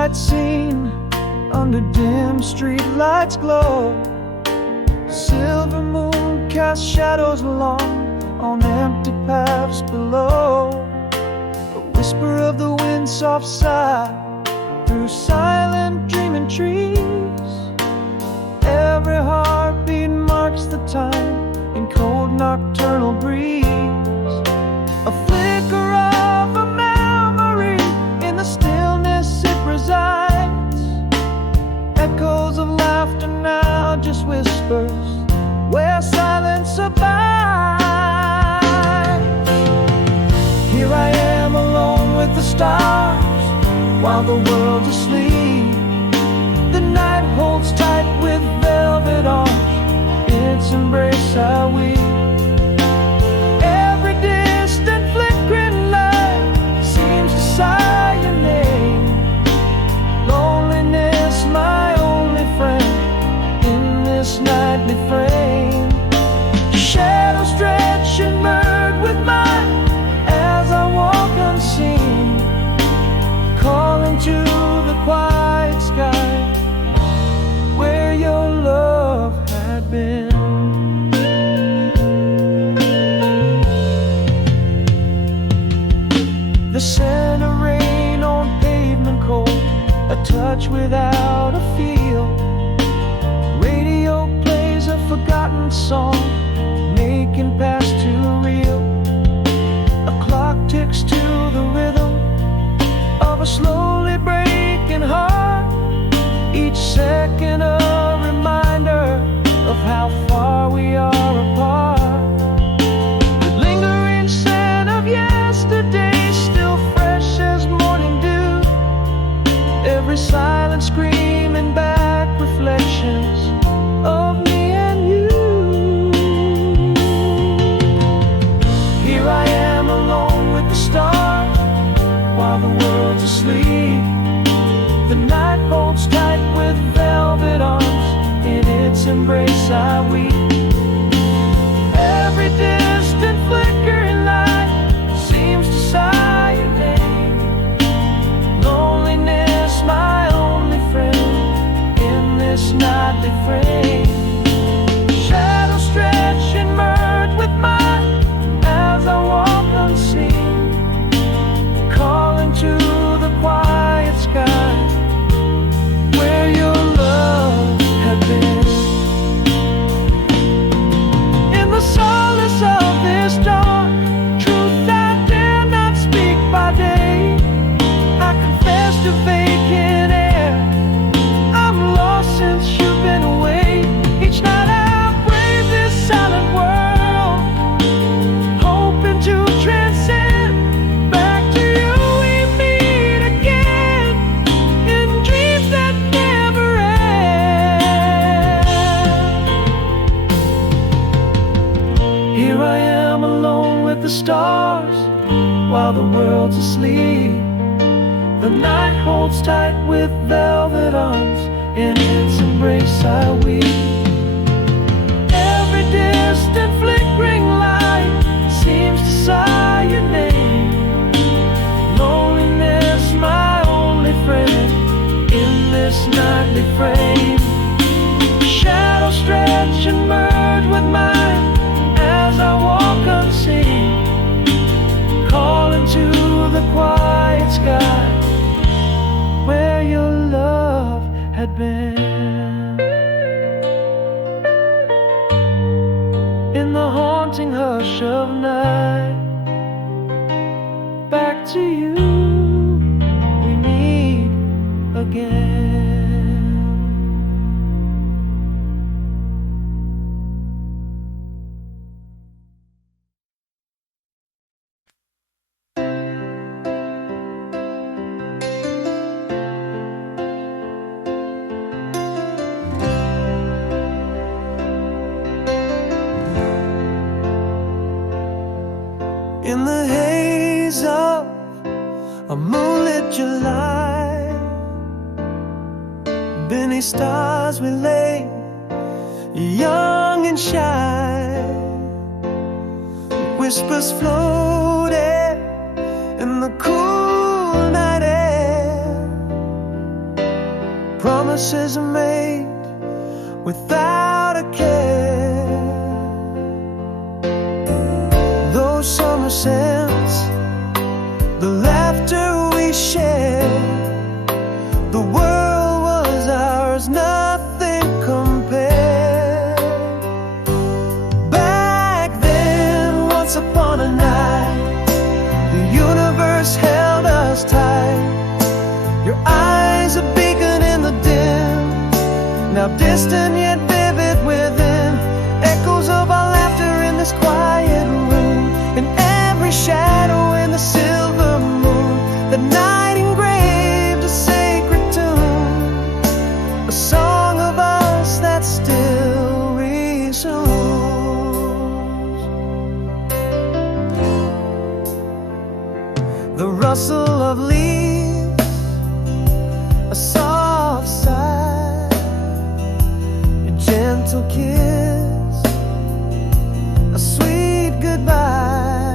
night scene under dim street lights glow. Silver moon casts shadows along on empty paths below. A whisper of the wind, soft sigh through silent dreaming trees. Every heartbeat marks the time in cold nocturnal breeze. A flicker of a memory in the stillness it resides. Echoes of laughter now, just whispers where silence abides. Here I am alone with the stars while the world's asleep. The night holds tight with velvet arms, its embrace I weep. Every distant flickering light seems to sigh your name. Loneliness, my only friend in this nightly frame. Shadows stretch and merge with mine as I walk unseen, calling to the quiet sky where your love had been. The scent of rain on pavement cold, a touch without a feel. Radio plays a forgotten song, making past too real. A clock ticks to the rhythm of a slowly breaking heart. Each second a reminder of how far we are apart. The lingering scent of yesterday, still fresh as morning dew. Every silent screaming back reflections of me and you. Here I am alone with the stars while the world's asleep. The night holds tight with velvet arms, in its embrace I weep. Every distant flickering light seems to sigh your name. Loneliness, my only friend in this nightly frame. Shadows stretch and merge with mine as I walk unseen, calling to the quiet sky where your love had been. In the solace of this dark truth I dare not speak by day, I confess to vacant air. I'm lost since you've been away. Each night I brave this silent world, hoping to transcend back to you. We meet again in dreams that never end. Here I am alone with the stars while the world's asleep. The night holds tight with velvet arms, in its embrace I weep. Every distant flickering light seems to sigh your name. Loneliness, my only friend in this nightly frame. Shadows stretch and merge with mine as I walk unseen, calling to the quiet sky where your love had been. In the haunting hush of night, back to you we meet again. In the haze of a moonlit July, beneath stars we lay, young and shy. Whispers floated in the cool night air, promises are made without a care. Those summer scents, the laughter we shared, the world was ours, nothing compared. Back then, once upon a night, the universe held us tight. Your eyes a beacon in the dim, now distant yet vivid within. Echoes of our laughter in this quiet room, in every shadow in the silver moon. The night engraved a sacred tune, a song of us that still resounds. The rustle of leaves, a soft sigh, a gentle kiss, a sweet goodbye.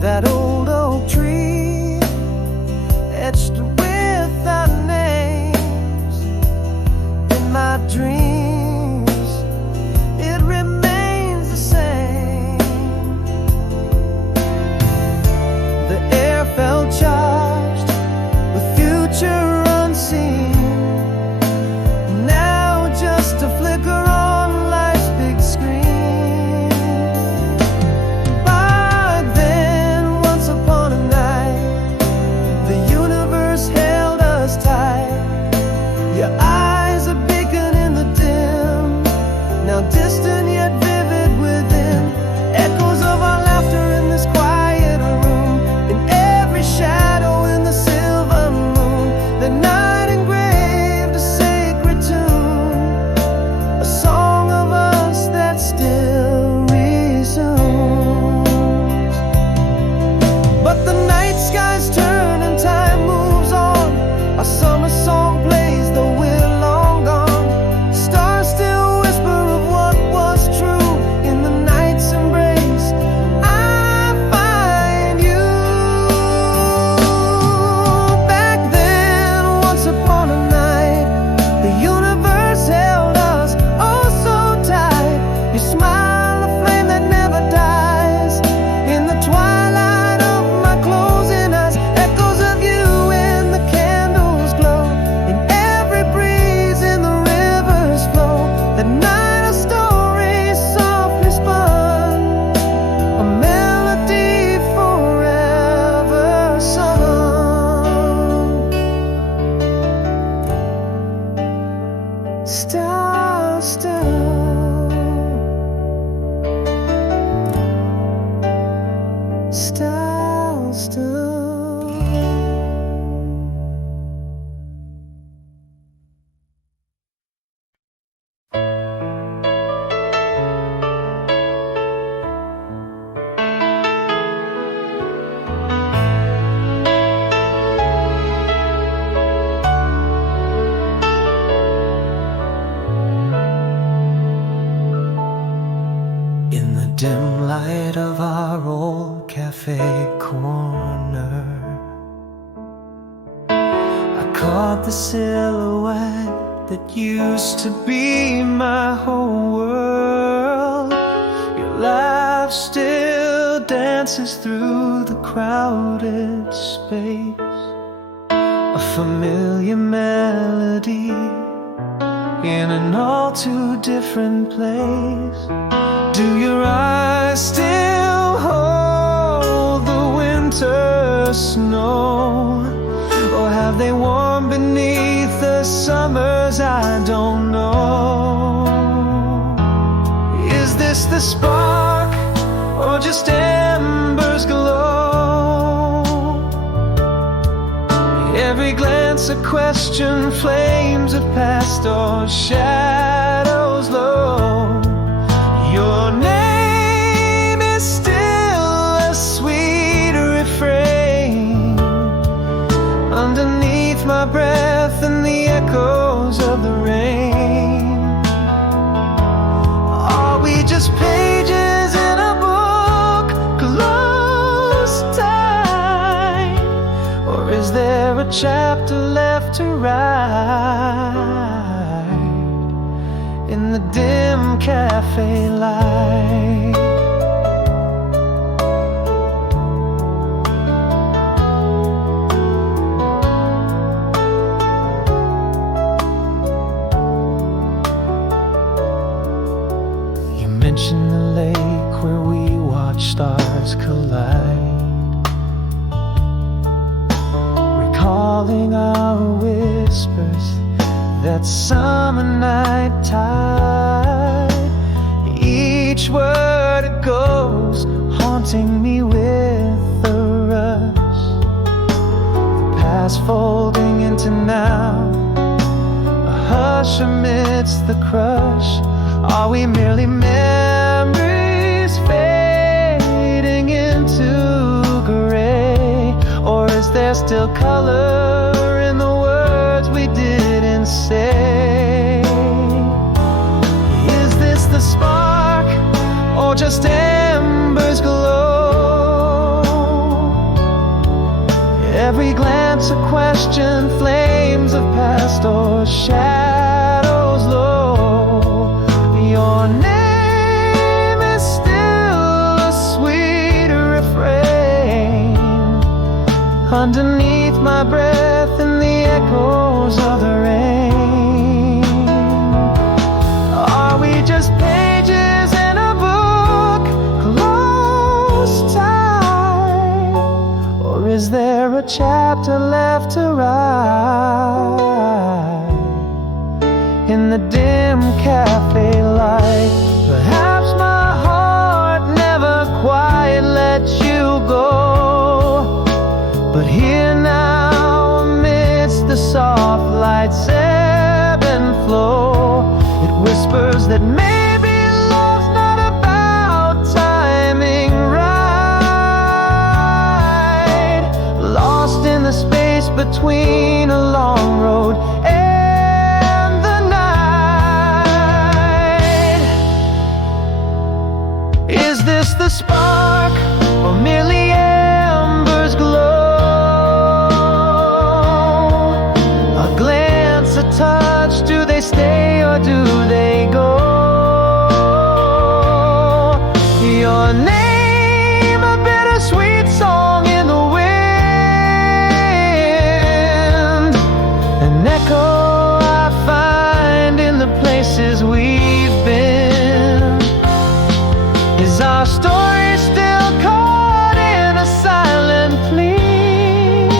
That old oak tree, etched with our names in my dreams, it remains the same. The air felt charged with future unseen, now just a flicker on life's big screen. Back then, once upon a night, the universe held us tight. Your eyes a beacon in the dim, now distant yet vivid within. Echoes of our laughter in this quiet room, in every shadow in the silver moon. The night engraved a sacred tune, a song of us that still resounds. But the night skies turn and time moves on. Our summer song plays though we're long gone. Stars still whisper of what was true. In the night's embrace, I find you. Back then, once upon a night, the universe held us oh so tight. Your smile, a flame that never dies. In the twilight of my closing eyes, echoes of you in the candles glow. In every breeze in the river's flow, that night a story softly spun, a melody forever sung. Star, star, star, star. In the dim light of our old cafe corner, I caught the silhouette that used to be my whole world. Your laugh still dances through the crowded space, a familiar melody in an all too different place. Do your eyes still hold the winter snow, or have they warmed beneath the summers I don't know? Is this the spark, or just embers glow? Every glance a question, flames of past or shadows low. Your name is still a sweet refrain underneath my breath and the echoes of the rain. Are we just pages in a book close tight, or is there a child chapter left to write in the dim cafe light. You mentioned the lake where we watch stars collide, recalling our whispers that summer night tide. Each word it goes, haunting me with a rush. The past folding into now, a hush amidst the crush. Are we merely memories fading into gray? Or is there still color in the words we didn't say? Is this the spark, or just embers glow? Every glance a question, flames of past or shadows low. Your name is still a sweet refrain underneath my breath in the echoes of the rain. Are we just pages in a book close tight, or is there a chapter left to write in the dim cafe light? Perhaps my heart never quite let you go, but here now amidst the soft lights ebb and flow, it whispers that maybe love's not about timing right. Lost in the space between a long road and the night. Is this the spark, or merely embers glow? A touch, do they stay or do they go? Your name, a bittersweet song in the wind, an echo I find in the places we've been. Is our story still caught in a silent plea,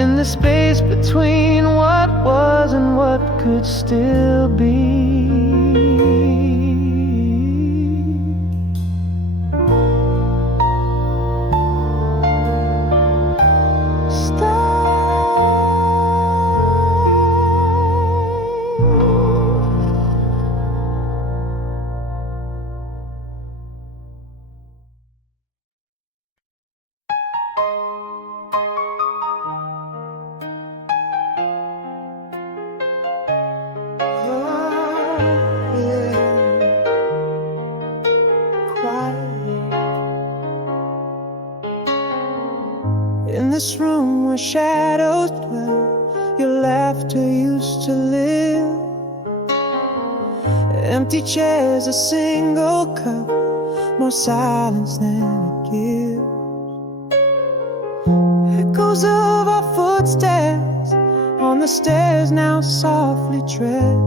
in the space between what was and what could still be? In this room where shadows dwell, your laughter used to live. Empty chairs, a single cup, more silence than it gives. Echoes of our footsteps on the stairs now softly tread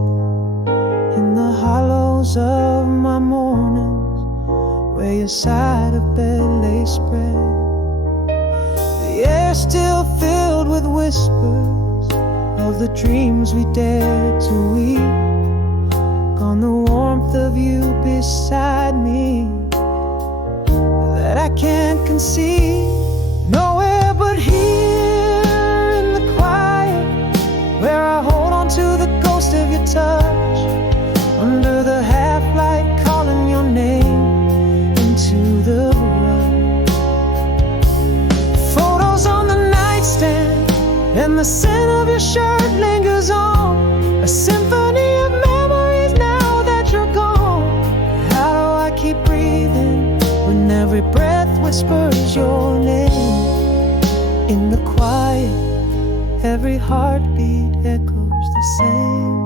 in the hollows of my mornings, where your side of bed lay spread. The air still filled with whispers of the dreams we dared to weep. Gone the warmth of you beside me that I can't conceive. Nowhere but here in the quiet, where I hold on to the ghost of your touch, under the half-light calling your name into the rush. Photos on the nightstand and the scent of your shirt lingers on, a symphony of memories now that you're gone. How do I keep breathing when every breath whispers your name? In the quiet, every heartbeat echoes the same.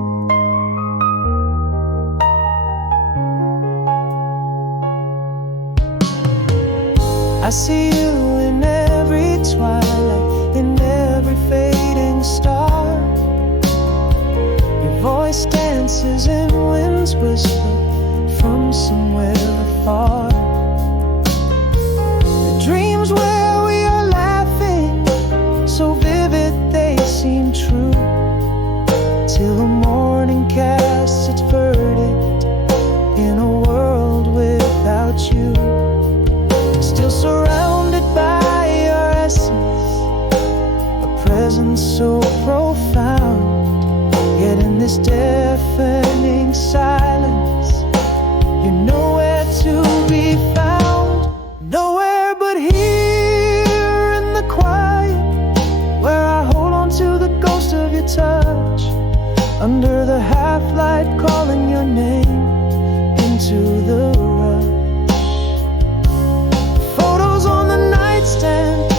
I see you in every twilight, in every fading star. Your voice dances in winds whisper from somewhere afar. The dreams where we are laughing, so vivid they seem true, till the morning casts its verdict in a world without you. Still surrounded by your essence, a presence so profound. Yet in this deafening silence, you're nowhere to be found. Nowhere but here in the quiet, where I hold on to the ghost of your touch, under the half-light calling your name into the rush. Photos on the nightstand,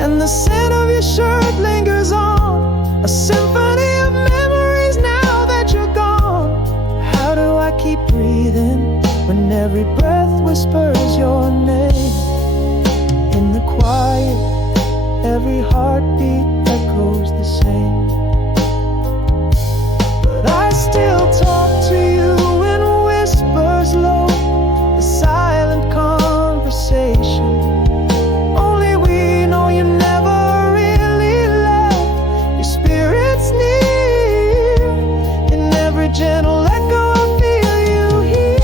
and the scent of your shirt lingers on, a symphony of memories now that you're gone. How do I keep breathing when every breath whispers your name? In the quiet, every heartbeat echoes the same. But I still talk to you in whispers low, a silent conversation. Only we know you never really left. Your spirit's near, in every gentle echo I feel you here.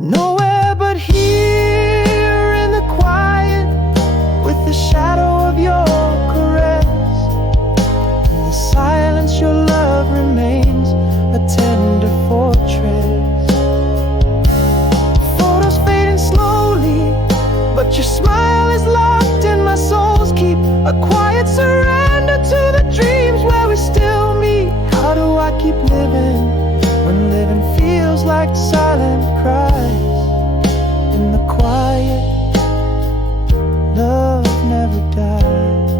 Nowhere but here in the quiet, with the shadow of your caress. In the silence your love remains a tender fortress. Photos fading slowly, but your smile is locked in my soul's keep, a quiet surrender to the dreams where we still meet. How do I keep living when living feels like silent cries? In the quiet, love never dies.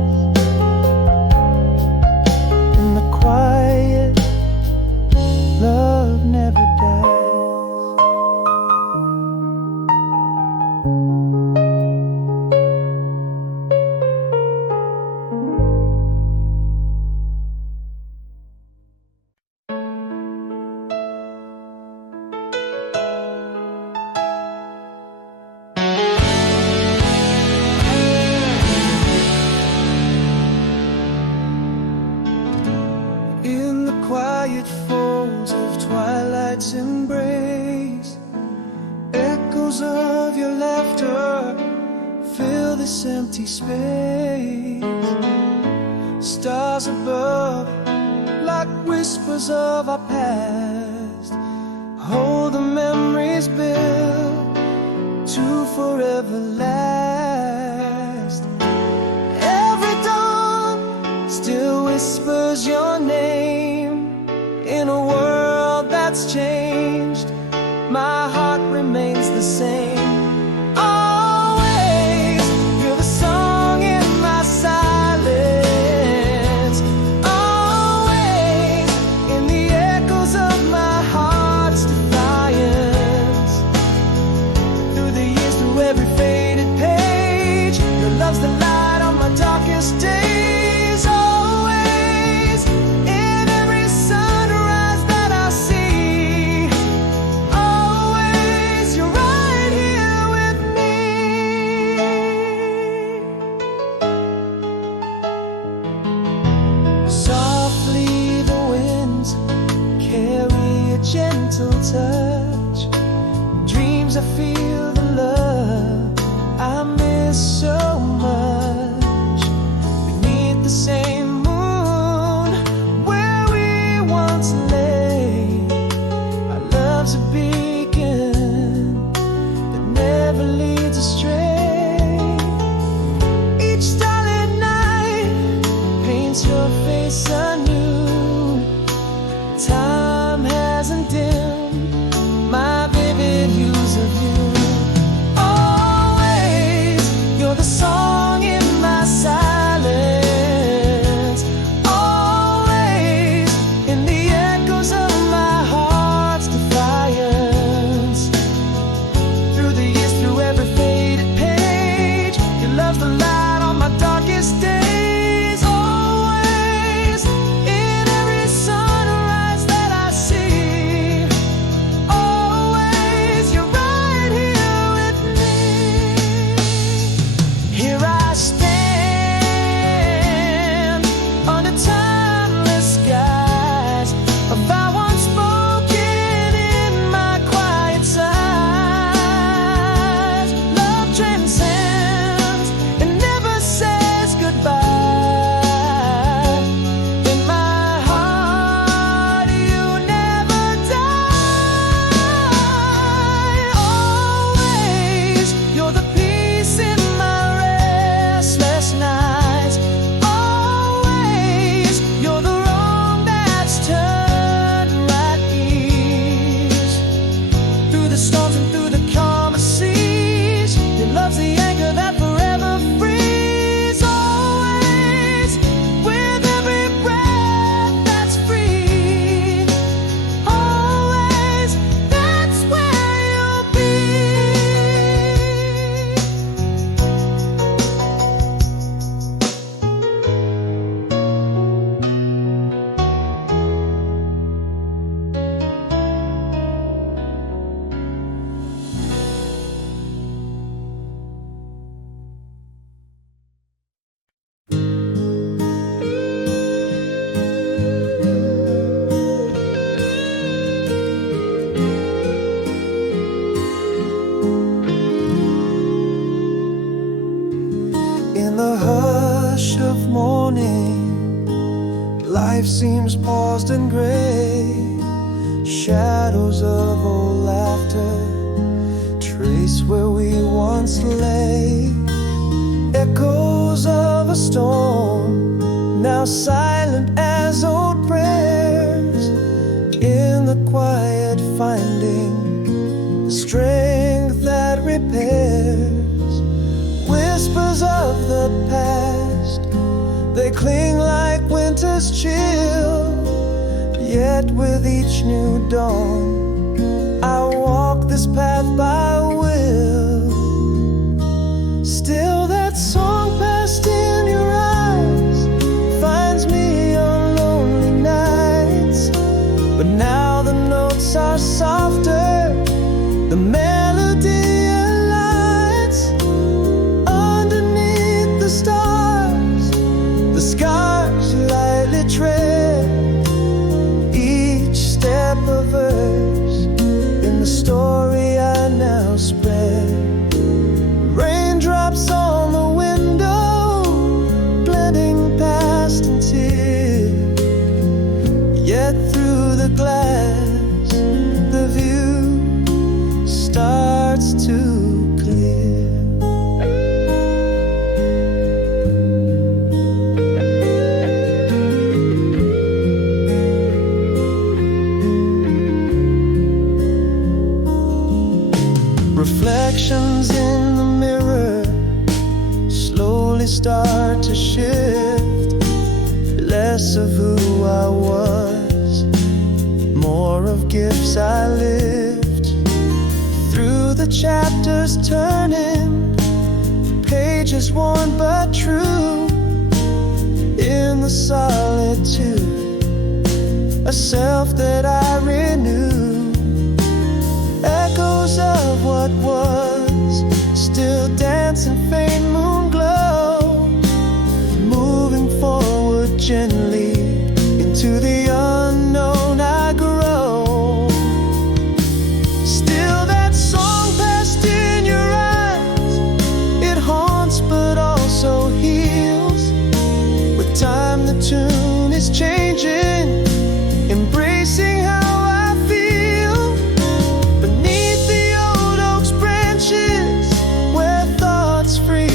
In the quiet, love never dies. In the quiet folds of twilight's embrace, echoes of your laughter fill this empty space. Stars above, like whispers of our past, hold the memories built to forever last. Every dawn still whispers your name in a world that's changed. My heart remains the same. Always, you're the song in my silence. Always, in the echoes of my heart's defiance. Through the years, through every faded page, your love's the light on my darkest days. Always, in every sunrise that I see, transcends and never says goodbye. In my heart, you never die. Always, you're the peace in my restless nights. Always, you're the wrong that's turned right ease. Through the storms and through the calmer seas, your love's the anchor that forever frees. Always, with every breath that's free. Always, that's where you'll be. In the hush of morning, life seems paused and gray. Shadows of old laughter trace where we once lay. Echoes of a storm, now silent as old prayers. In the quiet finding the strength that repairs. Whispers of the past, they cling like winter's chill. Yet with each new dawn, I walk this path by will. Still that song passed in your eyes finds me on lonely nights. But now the notes are softer, the melody aligns. Underneath the stars, the scars you lightly tread. Each step a verse in the story I now spread. Raindrops on the window, blending past and tears. Yet through the glass, the view starts to clear. Reflections in the mirror slowly start to shift. Less of who I was, more of gifts I lived. Through the chapters turning, pages worn but true. In the solitude, a self that I renew. Echoes of what was still dance in faint moon glow. Moving forward gently into the unknown I grow. Still that song passed in your eyes, it haunts but also heals. With time the tune is changing, embracing how I feel. Beneath the old oak's branches, where thoughts free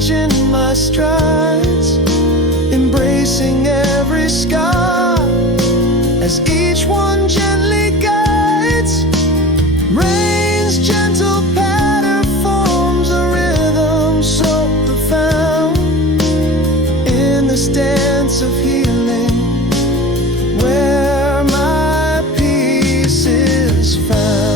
catching my strides, embracing every scar as each one gently guides. Rain's gentle patter forms a rhythm so profound in this dance of healing where my peace is found.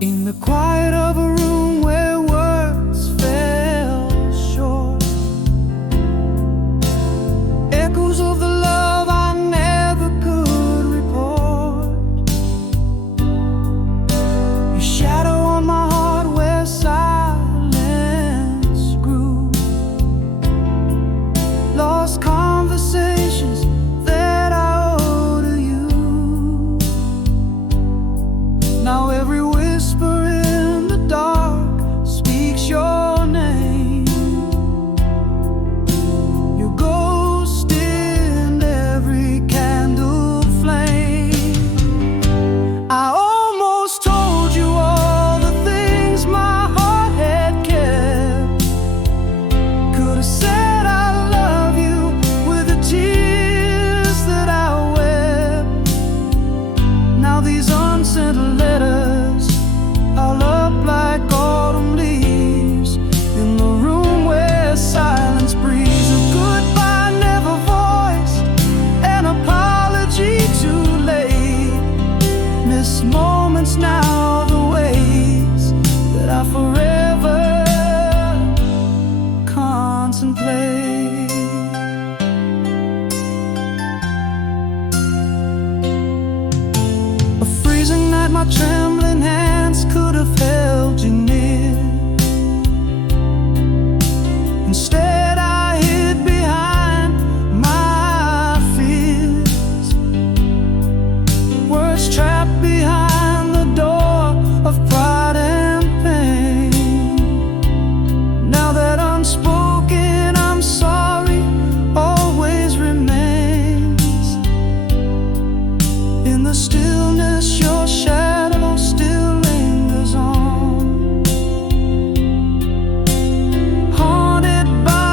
In the quiet of a room where words fell short, echoes of the love I never could report, your shadow on my heart where silence grew, lost conversations that I owe to you. Now every whisper in the dark speaks your name. Your ghost in every candle flame. I almost told you all the things my heart had kept. Could have said I love you with the tears that I wept. Now these unsent letters all up like autumn leaves in the room where silence breathes. A goodbye never voiced, an apology too late. Missed moments now, the ways that I forever contemplate. A freezing night, my trembling hands could have held you near. Instead I hid behind my fears, words trapped behind the door of pride and pain. Now that unspoken I'm sorry always remains. In the stillness your shadow still lingers on, haunted by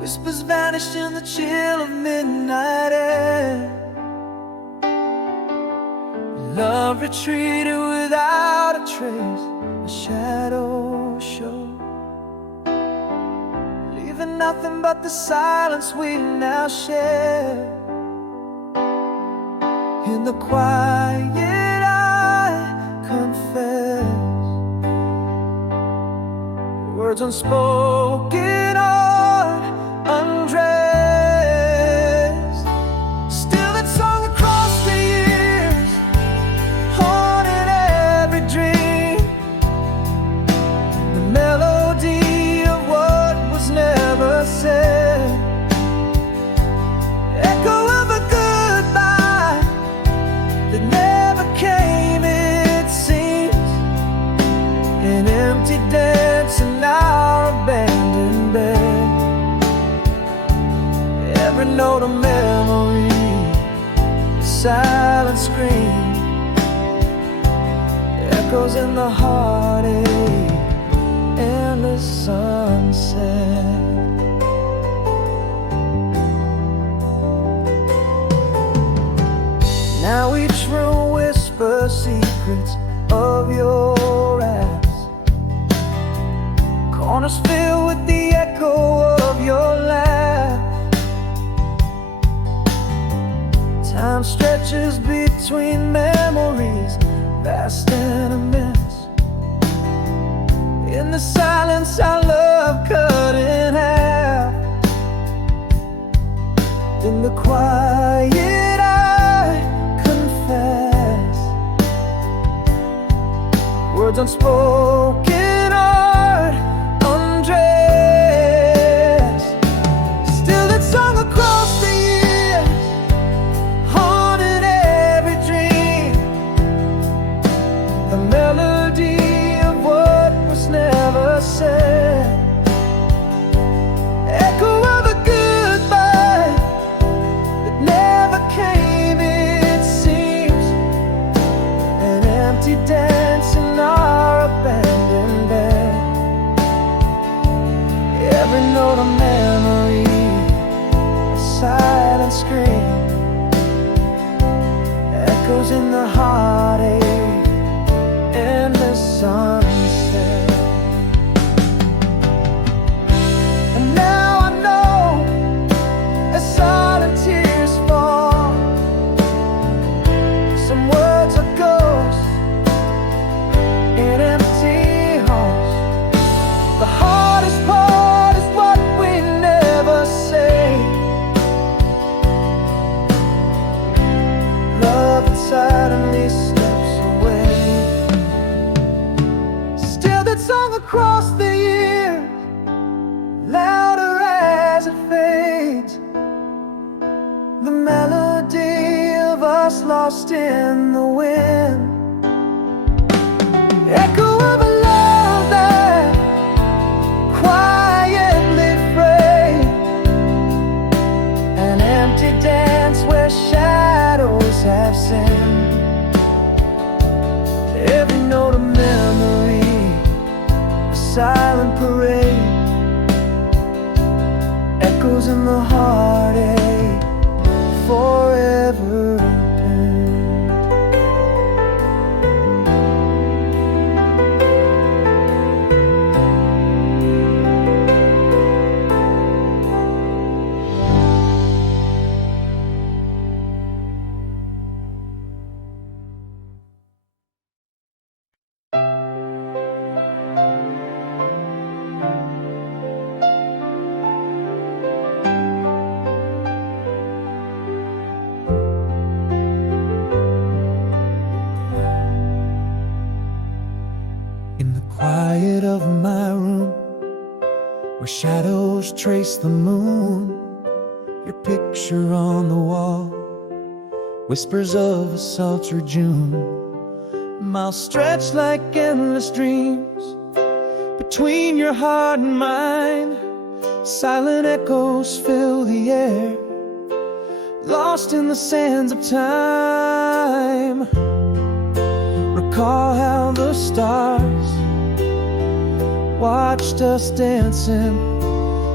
Whispers vanished in the chill of midnight air. Love retreated without a trace, a shadow showed, leaving nothing but the silence we now share. In the quiet I confess, words unspoken or undressed. Still that song across the years, haunted every dream. The melody of what was never said, echo of a goodbye that never came, it seems. An empty dance in our abandoned bed. Every note a memory, a silent scream, echoes in the heartache, endless sunset. Now each room whispers secrets of your ass, corners filled with the echo of your laugh. Time stretches between memories, vast and immense. In the silence our love cut in half. In the quiet I confess, words unspoken art undressed. Still that song across the years, haunted every dream. The melody of what was never said, echo of a goodbye that never came, it seems. An empty dance in our abandoned bed. Every note a memory, a silent scream, echoes in the heartache, endless sunset. And now I know, as silent tears fall, some words are ghosts in empty halls. The hardest part is what we never say. Love that suddenly slips away. Still that song across the years, louder as it fades. The melody of us lost in the wind, echo of a love that quietly frayed. An empty dance where shadows have sinned. Every note a memory, a silent parade, echoes in the heartache, forever pent. In the quiet of my room, where shadows trace the moon, your picture on the wall whispers of a sultry June. Miles stretched like endless dreams between your heart and mine. Silent echoes fill the air, lost in the sands of time. Recall how the stars watched us dancing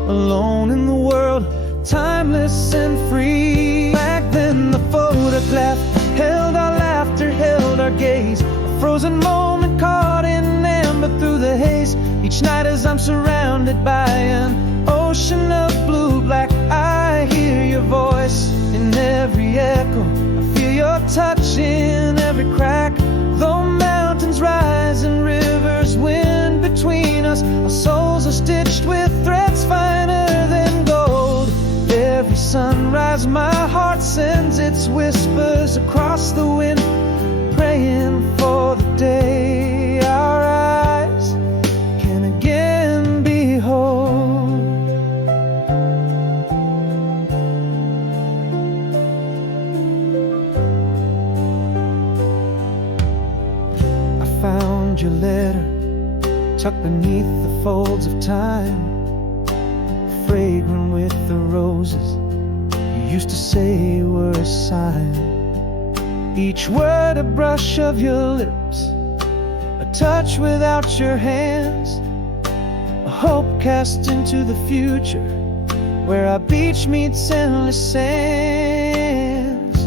alone in the world world, timeless and free. Back then the photograph held our laughter, held our gaze, a frozen moment caught in amber through the haze. Each night as I'm surrounded by an ocean of blue-black, I hear your voice in every echo, I feel your touch in every crack. Though mountains rise and rivers wind between us, our souls are stitched with threads finer than gold. Every sunrise my heart sends its whispers across the wind, praying for the day our eyes can again behold. I found your letter tucked beneath the folds of time, fragrant with the roses you used to say were a sign. Each word a brush of your lips, a touch without your hands, a hope cast into the future where our beach meets endless sands.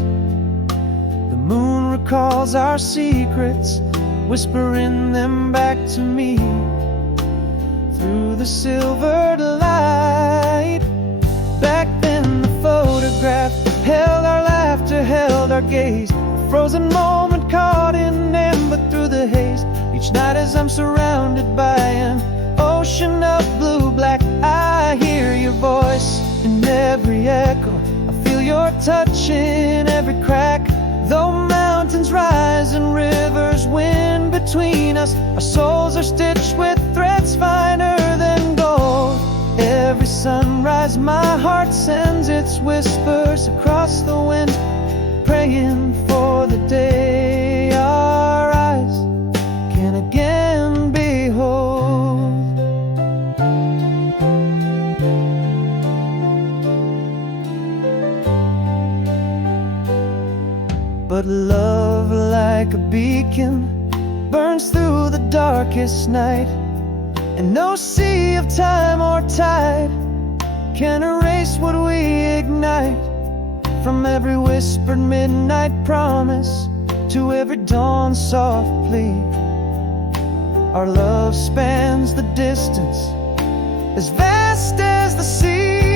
The moon recalls our secrets, whispering them back to me through the silvered light. Back then the photograph held our laughter, held our gaze, a frozen moment caught in amber through the haze. Each night as I'm surrounded by an ocean of blue-black, I hear your voice in every echo, I feel your touch in every crack. Though mountains rise and rivers wind between us, our souls are stitched with threads finer than gold. Every sunrise my heart sends its whispers across the wind, praying for the day our eyes can again behold. But love, like a beacon, burns through the darkest night, and no sea of time or tide can erase what we ignite. From every whispered midnight promise to every dawn soft plea, our love spans the distance as vast as the sea.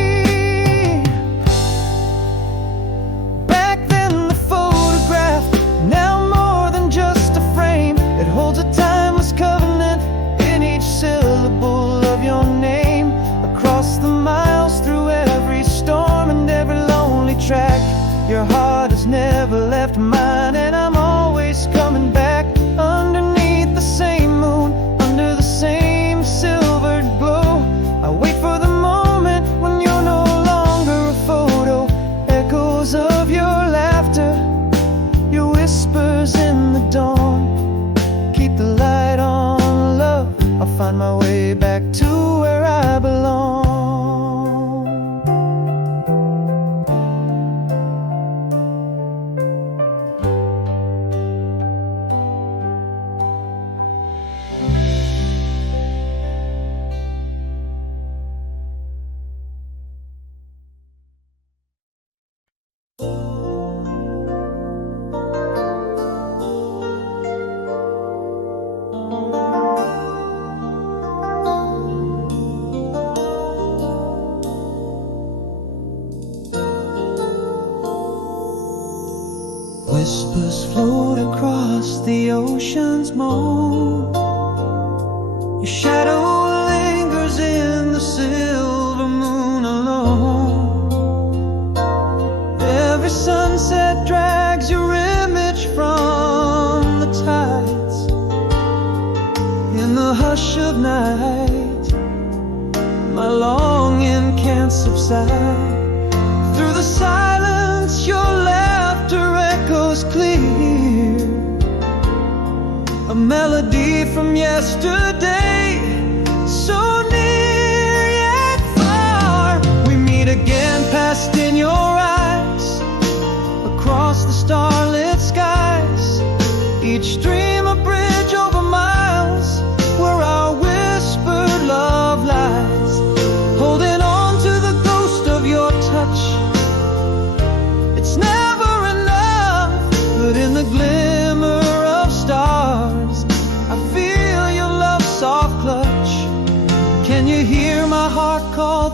Back then the photograph, now more than just a frame, it holds a timeless covenant in each syllable of your name. Across the miles, through every storm and every lonely track, your heart has never left mine, and I'm always coming back. Underneath the same moon, under the same silvered glow, I wait for the moment when you're no longer a photo. Echoes of your laughter, your whispers in the dawn, keep the light on, love. I'll find my way back to where I belong. Whispers float across the ocean's moan, your shadow lingers in the silver moon alone. Every sunset drags your image from the tides. In the hush of night, my longing can't subside. Through the silence, your laughter echoes clear, a melody from yesterday, so near yet far. We meet again, past in your eyes, across the starlit skies. Each dream a bridge over miles, where our whispered love lies. Holding on to the ghost of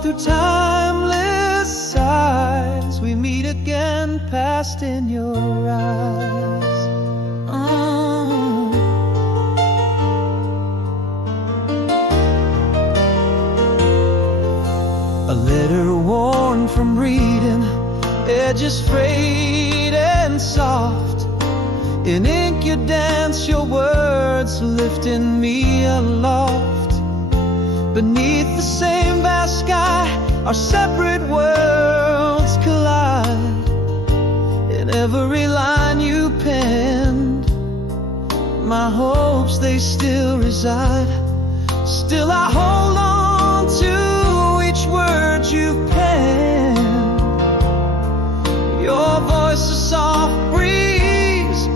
through timeless sighs. We meet again, past in your eyes. A letter worn from reading, edges frayed and soft. In ink you dance, your words lifting me aloft. Beneath the same vast sky, our separate worlds collide. In every line you penned, my hopes they still reside. Still I hold on to each word you've penned. Your voice a soft breeze,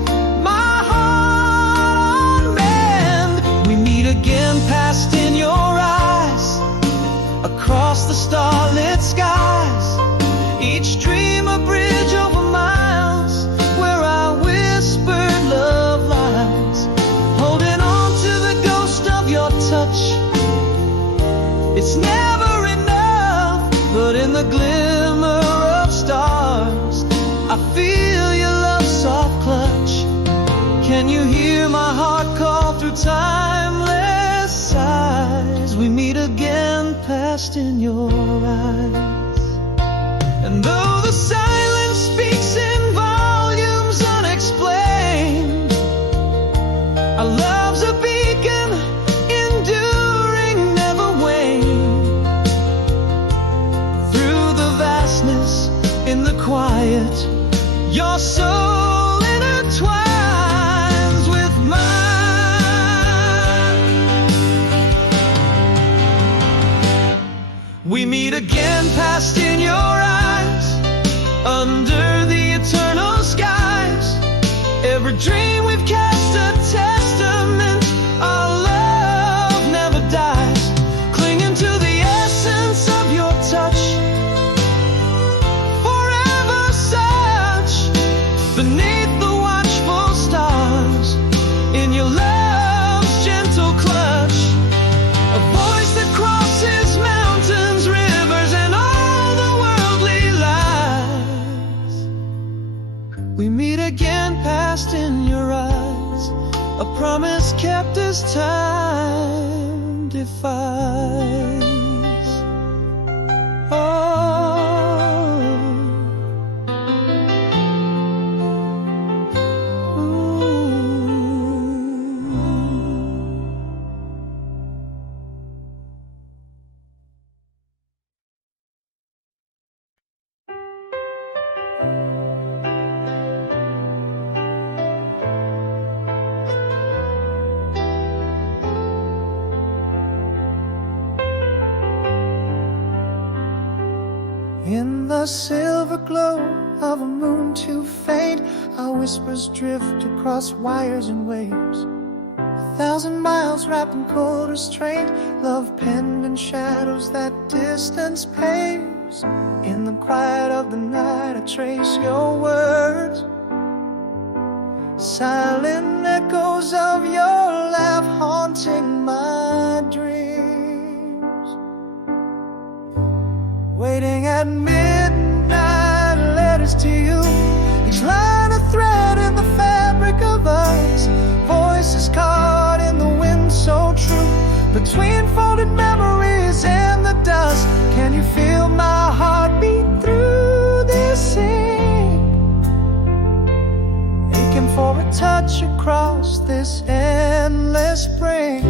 my heart on mend. We meet again, past in your eyes, across the starlit skies. Each dream a bridge over miles, where I whispered love lies. Holding on to the ghost of your touch. It's never enough, but in the glimmer of stars, I feel your love's soft clutch. Can you hear my heart call through timeless sighs? We meet again, past in your eyes. And though the silence speaks in volumes unexplained, our love's a beacon, enduring, never wane. Through the vastness, in the quiet, your soul intertwines with mine. We meet again, past in your eyes, under the eternal skies. Every dream we've cast a testament, our love never dies. Clinging to the essence of your touch, forever such. Beneath the watchful stars, in your love's gentle clutch. A voice that crosses mountains, rivers, and all the worldly lies. We meet again, past in your eyes, a promise kept as time defies. In the silver glow of a moon too faint, our whispers drift across wires and waves. 1,000 miles wrapped in cold restraint, love penned in shadows that distance paves. In the quiet of the night I trace your words, silent echoes of your laugh haunting my dreams. Waiting at midnight, letters to you, each line a thread in the fabric of us. Voices caught in the wind so true, between folded memories and the dust. Can you feel my heart beat through this ink, aching for a touch across this endless spring?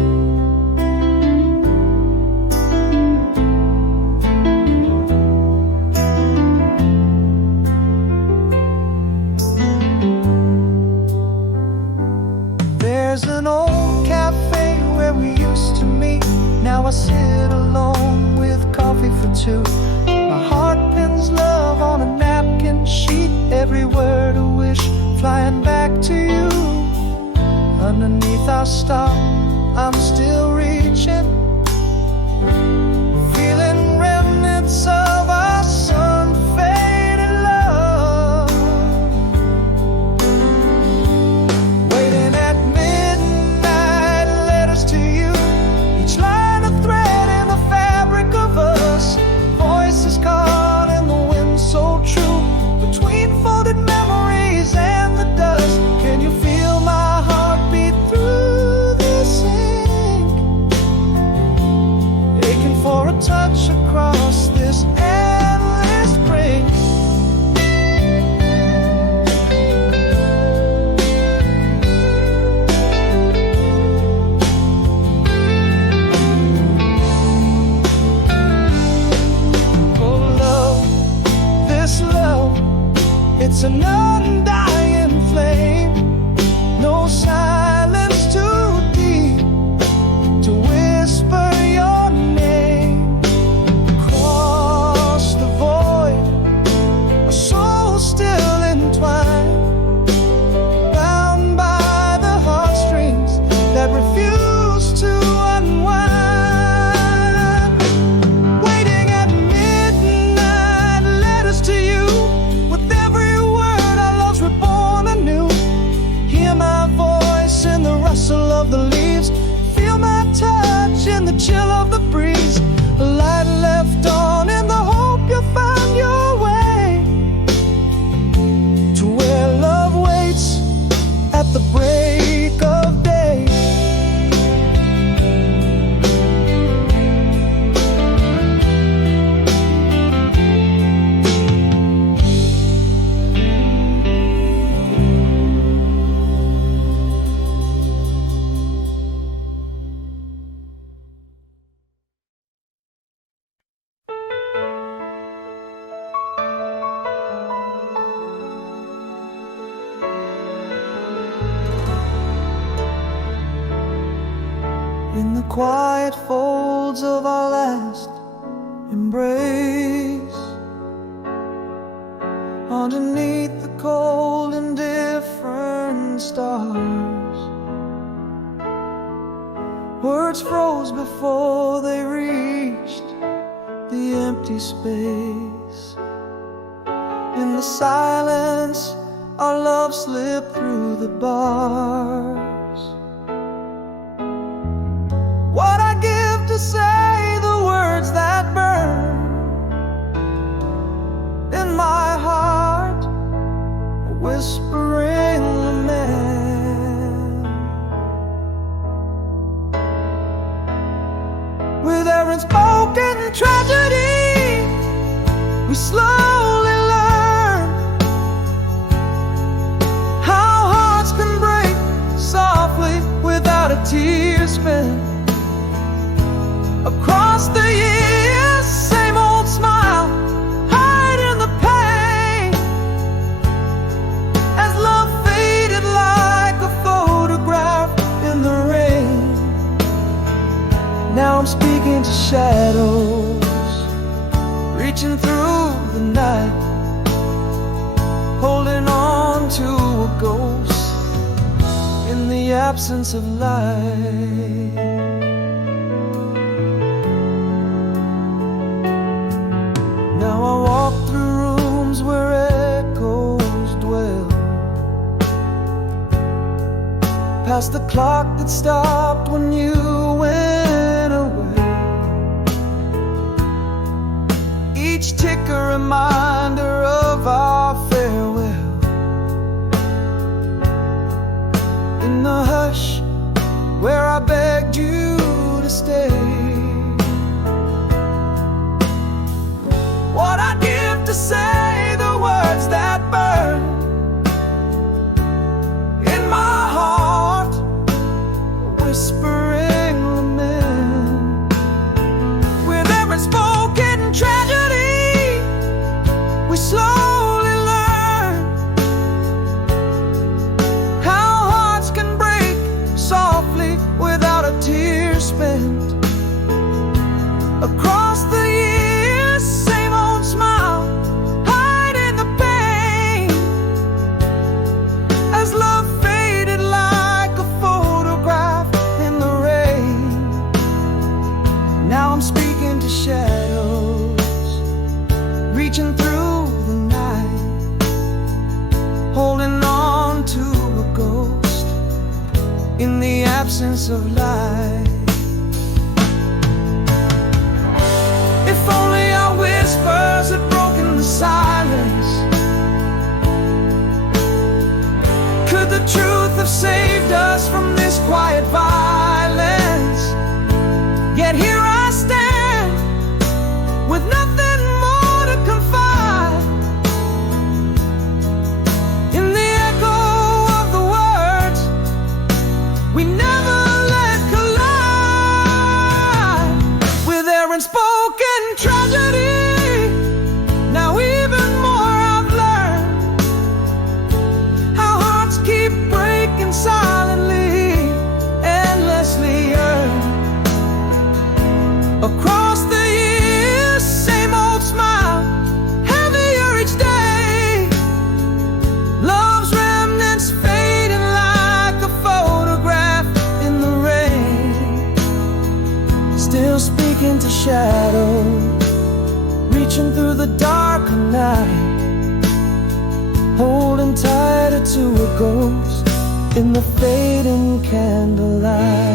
There's an old cafe where we used to meet. Now I sit alone with coffee for two. My heart pins love on a napkin sheet, every word a wish flying back to you. Underneath our star, I'm still reaching, feeling remnants of our sun-faded love. Waiting at midnight, letters to you, each line a thread in the fabric of us. It's an undying flame, no silence too deep to whisper your name. Across the void, our souls still entwined, bound by the heartstrings that refuse to unwind. Waiting at midnight, letters to you. With every word, our love's reborn anew. Hear my voice in the rustle of the leaves. Feel my touch in the chill of the breeze. A light left on in the hope you'll find your way to where love waits at the break of day. In the quiet folds of our last embrace, underneath the cold indifferent stars, words froze before they reached the empty space. In the silence, our love slipped through the bars. What I give to say the words that burn in my heart, a whispering lament. With every spoken tragedy, we slowly learn how hearts can break softly without a tear spent. Across the years, same old smile, hiding the pain, as love faded like a photograph in the rain. Now I'm speaking to shadows, reaching through the night, holding on to a ghost in the absence of light. Now I walk through rooms where echoes dwell, past the clock that stopped when you went away. Each tick a reminder of our farewell. In the hush where I begged you to stay, what I'd give to say the words that burn in my heart, whispering lament. With every spoken tragedy, we slowly learn how hearts can break softly without a tear spent. Across the years, same old smile, hiding the pain, as love faded like a photograph in the rain. Now I'm speaking to shadows, reaching through the night, holding on to a ghost in the absence of light. If only our whispers had broken the silence, could the truth have saved us from this quiet violence? Yet here I stand, with nothing more to confide, in the echo of the words we never let collide. through the dark night, holding tighter to a ghost in the fading candlelight.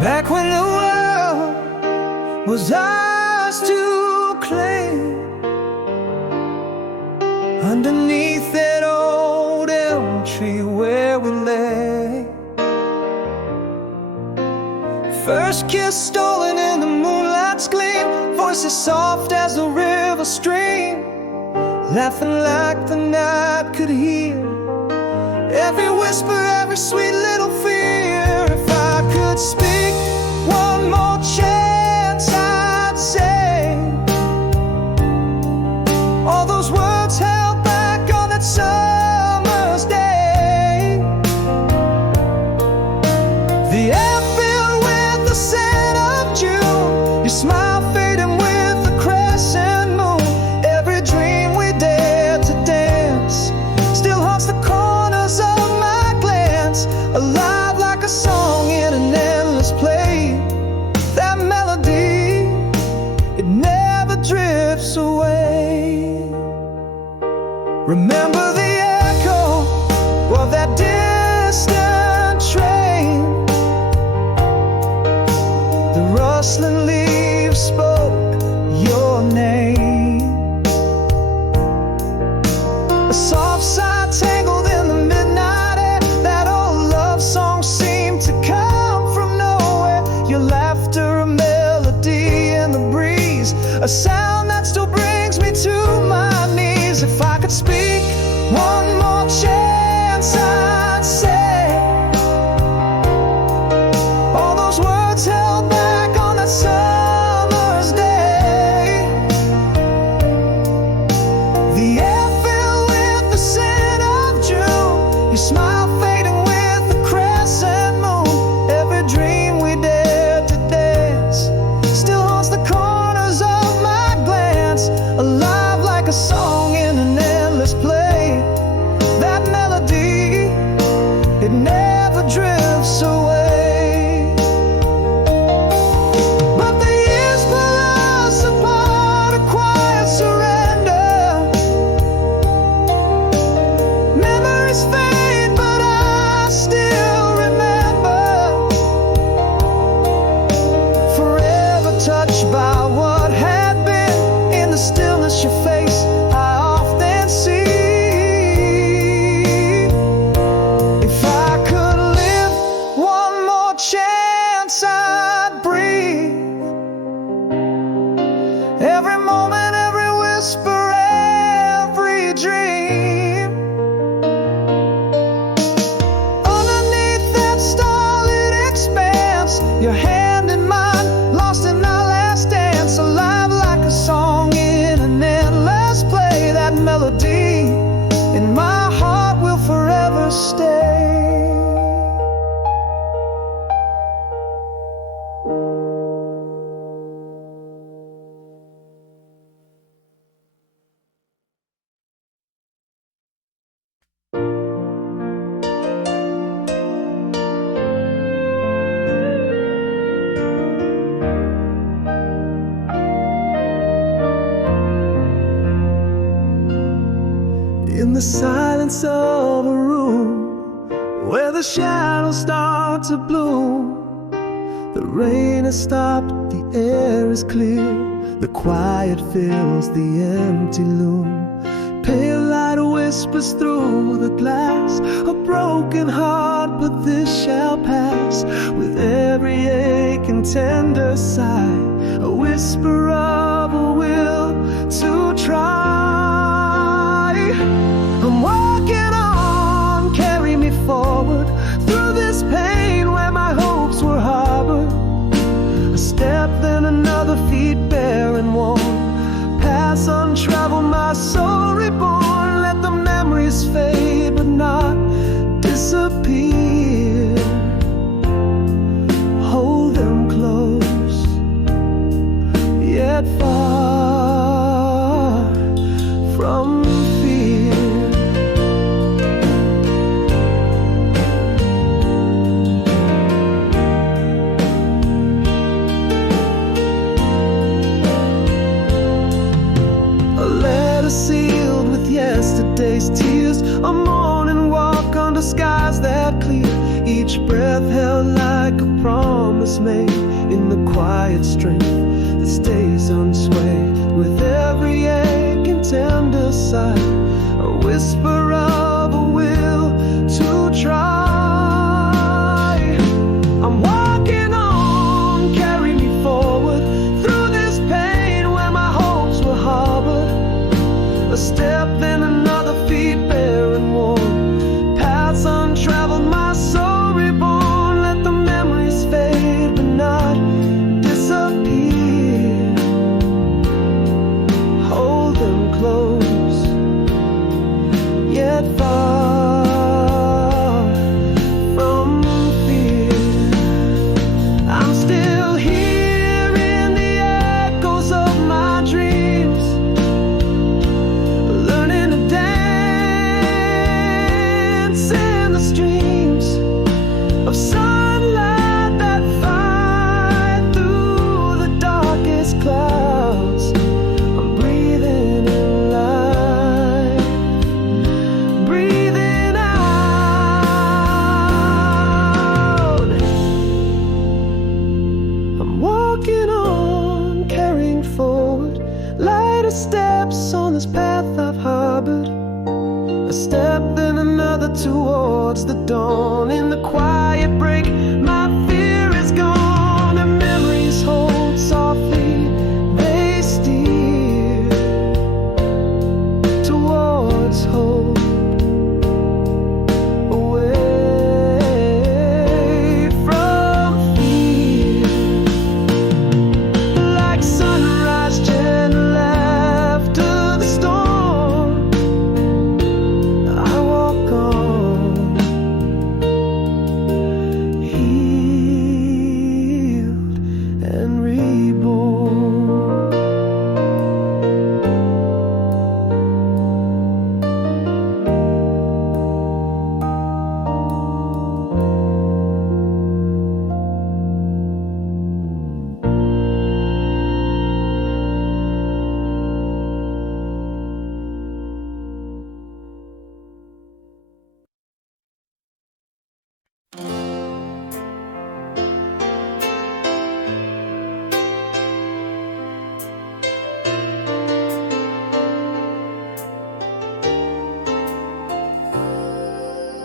Back when the world was ours to claim, underneath that old elm tree where we lay, first kiss stolen in the moonlight's gleam, voices soft as the river stream, laughing like the night could hear every whisper, every sweet little fear. If I could speak one more chance, I'd say all those words held back on that summer's day. The air filled with the scent of June, your smile fading with the crescent moon. Every dream we dared to dance still haunts the corners of my glance, alive like a song in an endless play. That melody, it never drifts away. Remember the echo of that distant train, the rustling leaves spoke your name, a soft sigh tangled in the midnight air. That old love song seemed to come from nowhere, your laughter a melody in the breeze, a sound that still brings me to my knees. If I could speak one more chance, I'd say all those words held back on that summer's day. The air filled with the scent of June, your smile fading with the crescent moon. Every dream we dared to dance still haunts the corners of my glance, alive like a song in an endless play. That melody, it never drifts away. But the years pull us apart, a quiet surrender. Memories fade, but I still remember. Forever touched by what had been, in the stillness your face I often see. If I could live one more chance, I'd breathe every moment, every whisper, every dream. Underneath that starlit expanse, your hand in mine, lost in our last dance, alive like a song in an endless play. That melody in my heart will forever stay. In the silence of a room where the shadows start to bloom, the rain has stopped, the air is clear, the quiet fills the empty loom. Pale light whispers through the glass, a broken heart, but this shall pass. With every ache and tender sigh, a whisper of a will to try. I'm walking on, carry me forward through this pain where my hopes were harbored. A step, then another yet far from fear. A letter sealed with yesterday's tears, a morning walk under skies that clear, each breath held like a promise made in the quiet strength that stays unswayed. With every ache and tender sigh, a whisper of a will to try. I'm walking on, carry me forward through this pain where my hopes were harbored. A step, then another, feet bare and worn, paths untraveled, my soul reborn. Let the memories fade but not disappear. Hold them close, yet far from fear. I'm still here in the echoes of my dreams, learning to dance in the streams of sunlight that fight through the darkest clouds. I'm breathing in light, breathing out. I'm walking on, carrying forward lighter steps on this path I've harbored. A step, then another towards the dawn. In the quiet break, my fear is gone, and memories hold softly. They steer towards hope, away from fear. Like sunrise gentle after the storm, I walk on, healed and reborn.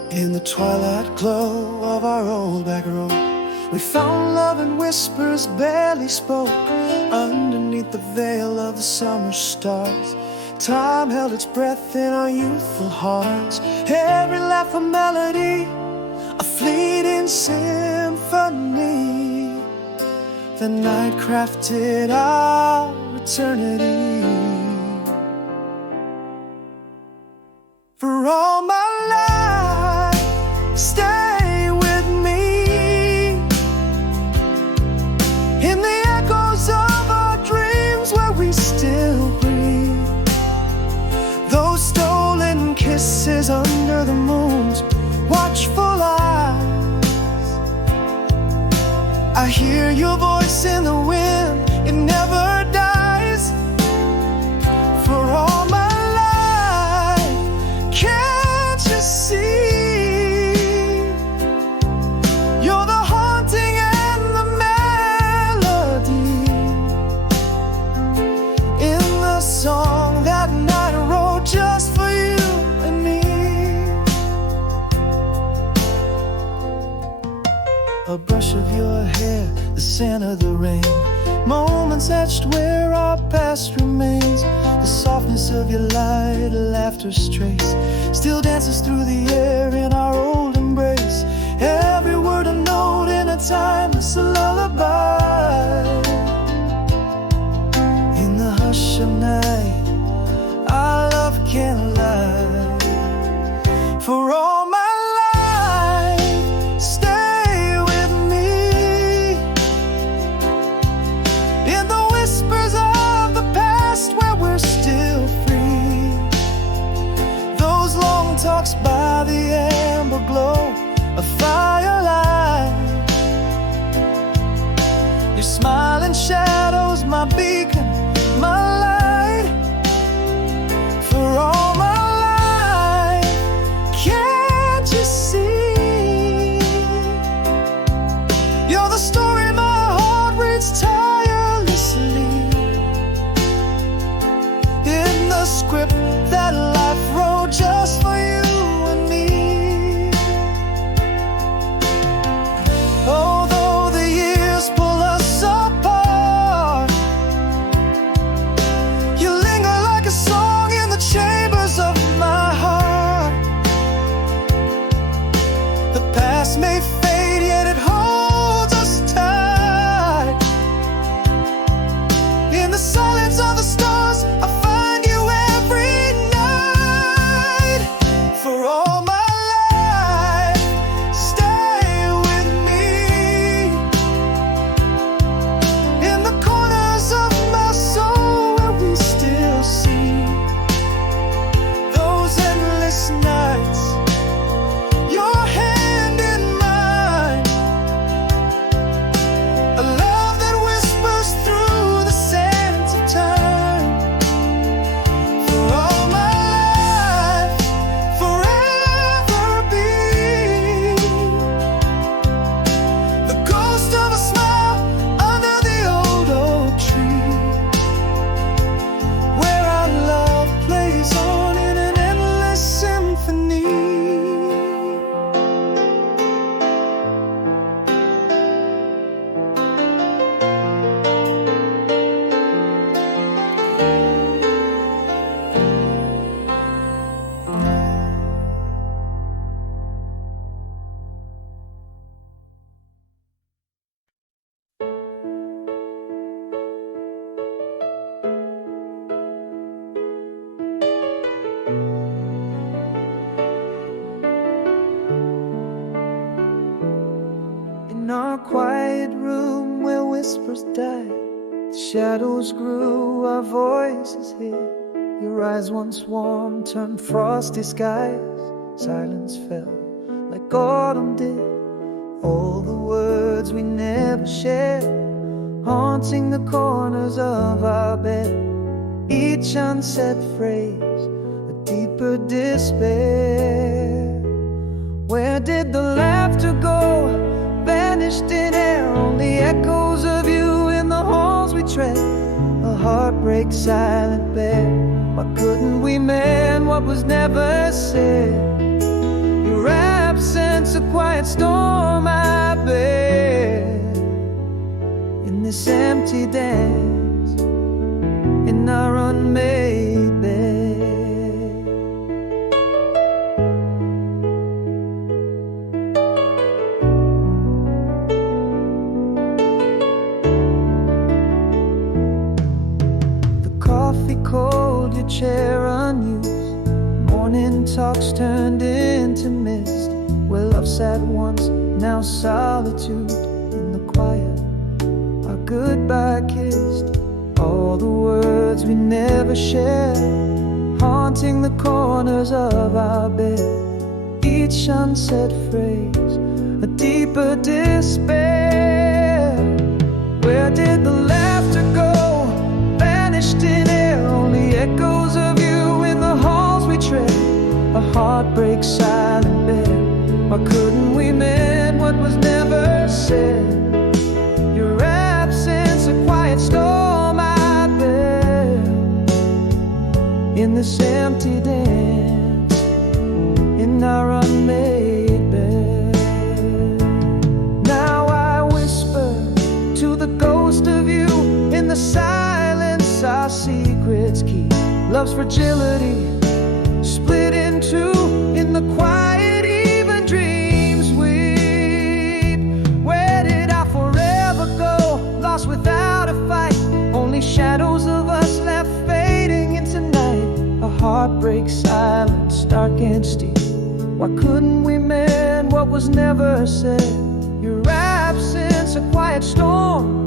In the twilight glow of our old back road, we found love in whispers barely spoke. Underneath the veil of the summer stars, time held its breath in our youthful hearts. Every laugh a melody, a fleeting symphony. The night crafted our eternity. For all my life, stay with me in the echoes of our dreams where we still breathe. Those stolen kisses under the moon's watchful eyes. I hear your voice in the wind, it never dies. For all my life, can't you see? You're the haunting and the melody in the song that night I wrote just for you and me. A brush of your hair, the scent of the rain, moments etched where our past remains. The softness of your light, laughter's trace, still dances through the air in our old embrace. Every word a note in a timeless lullaby. In the hush of night, our love can't lie. For all my life, stay with me in the whispers of the silence of the stars, I find you every night. For all my life, stay with me. In the corners of my soul where we still see those endless nights, your hand in mine, a love that whispers through the sands of time. For all my life, forever be the ghost of a smile under the old oak tree, where our love plays on in an endless symphony. In our quiet room where whispers died, the shadows grew, our voices hid. Your eyes once warm turned frosty skies. Silence fell like autumn did. All the words we never shared, haunting the corners of our bed. Each unsaid phrase, a deeper despair. Where did the laughter go? Vanished in air, only echoes of you in the halls we tread. A heartbreak silent bed. Why couldn't we mend what was never said? Your absence, a quiet storm I bear. In this empty dance, in our unmade bed. Cold, your chair unused. Morning talks turned into mist. Where love sat once, now solitude. In the quiet, our goodbye kissed. All the words we never shared, haunting the corners of our bed. Each unsaid phrase, a deeper despair. Where did the laughter go? Vanished in air, only echoes of you in the halls we tread. A heartbreak silent bed. Why couldn't we mend what was never said? Your absence, a quiet storm I bear. In this empty dance, in our unmade bed. Now I whisper to the ghost of you in the silence our secrets keep. Love's fragility split in two in the quiet, even dreams weep. Where did our forever go? Lost without a fight, only shadows of us left fading into night. A heartbreak silent, stark and steep. Why couldn't we mend what was never said? Your absence, a quiet storm,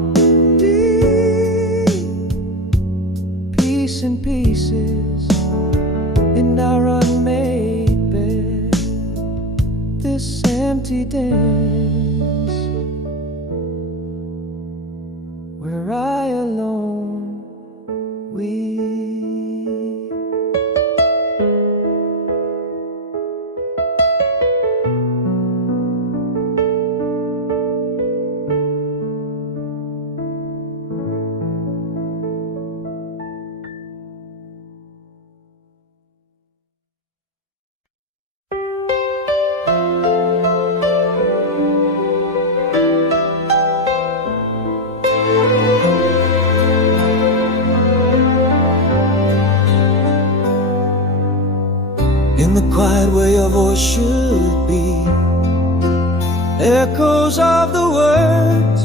in pieces, in our unmade bed. This empty dance, where I alone weep. In the quiet where your voice should be, echoes of the words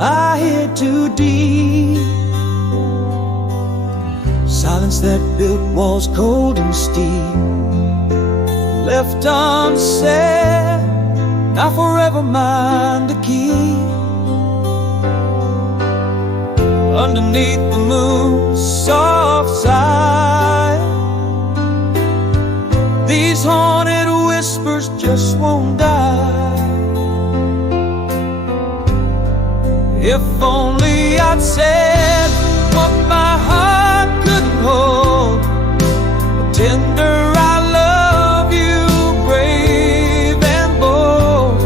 I hear too deep hearts that built walls cold and steep, left unsaid, now forever mine to keep. Underneath the moon's soft side, these haunted whispers just won't die. If only I'd said what my heart couldn't hold, a tender I love you, brave and bold.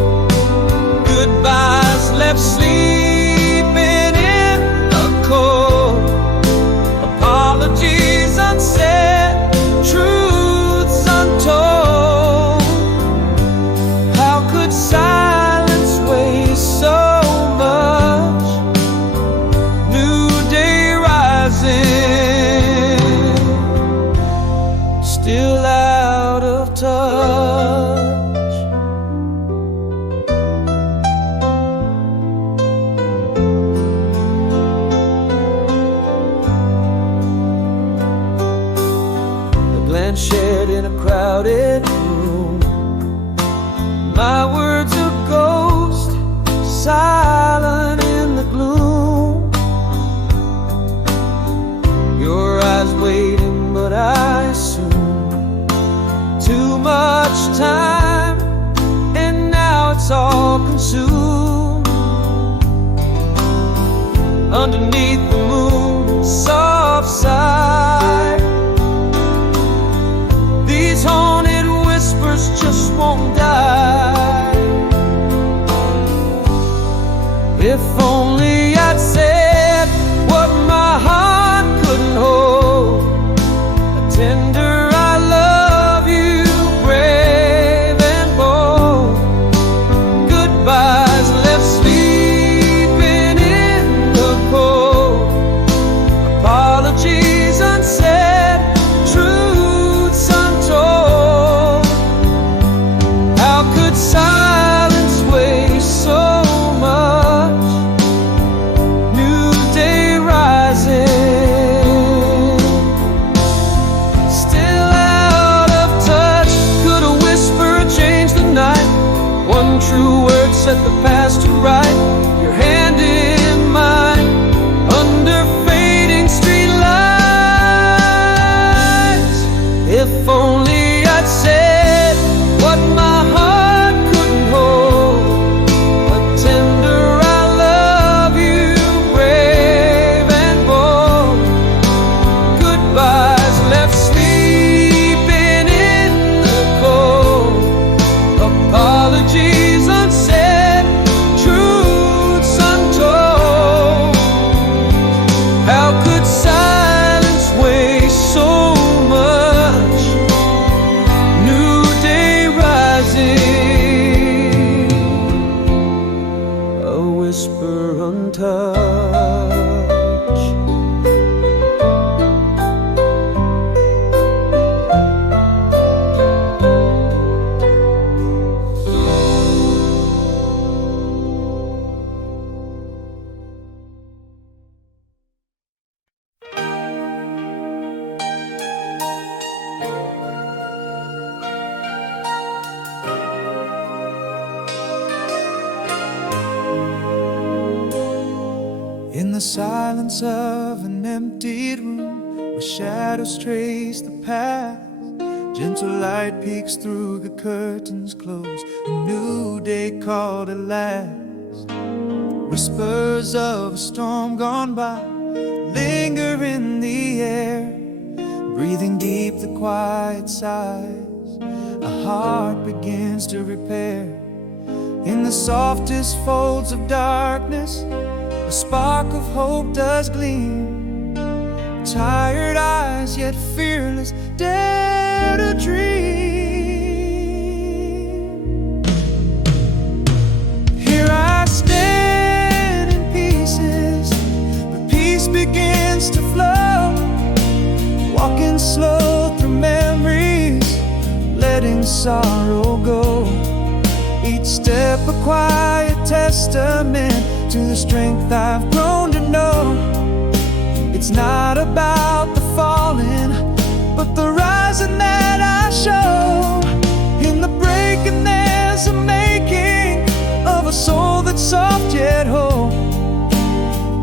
Goodbyes left sleeping in the cold, apologies unsaid, truths untold. How could silence waste so much? New day rising, still out of touch. A glance shared in a crowded room, my words a ghost, silent in the gloom. Your eyes waiting, but I assume too much time, and now it's all consumed. Underneath the moon's soft side, these haunted whispers just won't die. If only I'd said what my heart couldn't hold, a tender I love you, brave and bold. Goodbyes left sleeping in the cold, apologies unsaid, truths untold. How could silence waste so much? New day rising, still out of touch. Could a whisper change the night? One true word set the past to right. Your hand in mine, under fading street lights. If only I'd said what my heart couldn't hold, a tender I love you, brave and bold. Goodbyes left sleeping in the cold, apologies unsaid, truths untold. How could silence waste so much? New day rising, a whisper untouched. In the silence of an emptied room, where shadows trace the path, gentle light peeks through the curtains closed, a new day called at last. Whispers of a storm gone by linger in the air, breathing deep the quiet sighs a heart begins to repair. In the softest folds of darkness, a spark of hope does gleam. Tired eyes, yet fearless, dare to dream. Here I stand in pieces, but peace begins to flow. Walking slow through memories, letting sorrow go. Each step a quiet testament to the strength I've grown to know. It's not about the falling, but the rising that I show. In the breaking there's a making of a soul that's soft yet whole,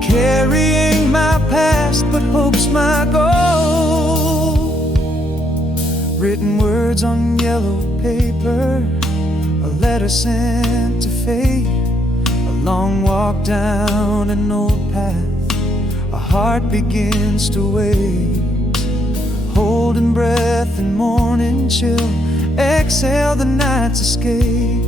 carrying my past but hope's my goal. Written words on yellow paper, a letter sent to fate, a long walk down an old path, a heart begins to wait. Holding breath in morning chill, exhale the night's escape.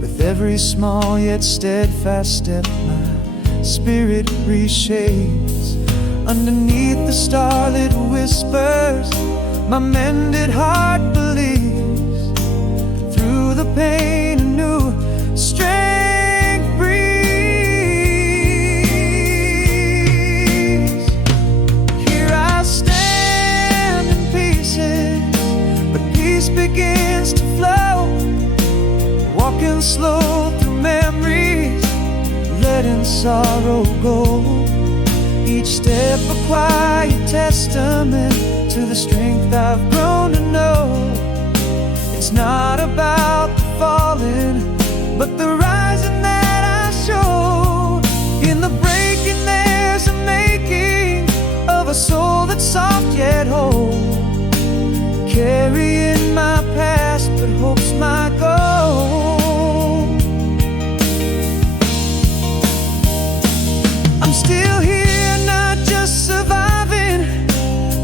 With every small yet steadfast step, my spirit reshapes. Underneath the starlit whispers, my mended heart believes. Through the pain, a new strength breathes. Here I stand in pieces, but peace begins to flow. Walking slow through memories, letting sorrow go. Each step a quiet testament to the strength I've grown to know. It's not about the falling, but the rising that I show. In the breaking there's a making of a soul that's soft yet whole, carrying my past but hope's my goal. I'm still here, not just surviving,